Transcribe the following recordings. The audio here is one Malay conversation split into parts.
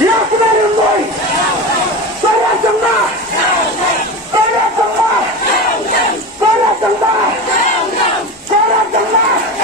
yaklarındayız. Beratında. Beratında. Beratında. Beratında.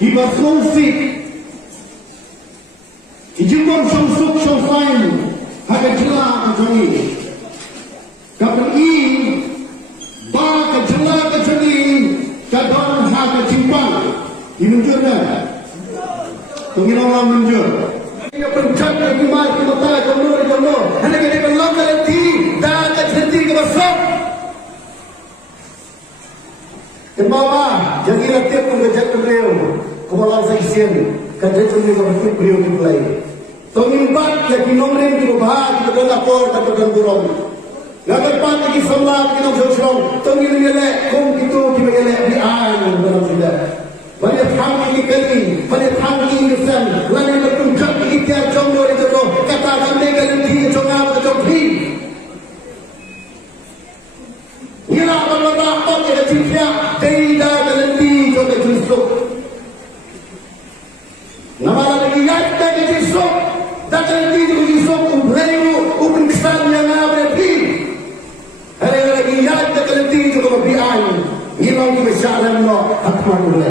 He was so sick. Ijibon song suk song sign. Haga jela ka jani. Kapal I ba ka jela ka jani. Ka don ha ka jimbang. Inunjur na. Tungin orang menunjur. Ia pencak ke kumai ke mata jono. Hanya kini belum kerti. Dah ka jenti ke besok. Kenapa? Jangan kira tiap mengejar beliau. Kepala seksien, kerja cumi berfikir beliau dimulai. Tengimbat lagi nomor di bawah kita dah lapor kita dah turun. Lalu pas lagi semua kita jauh. Tengil melek, kom itu kita melek di air dalam sudah. Banyak hal ini kali, banyak hal ini kesan. Lalu bertunjuk kita jomblo itu tu katakan mereka ini jongam atau jombi. Inilah kalau apa kita cipta tidak berhenti jodoh justru. Namanya lagi yaitu kisah, tak ada kisah ubrayu, upin kesan yang ada di. Hari lagi yaitu kisah juga berbiaya. Ini lagi besar dan no, hak manusia.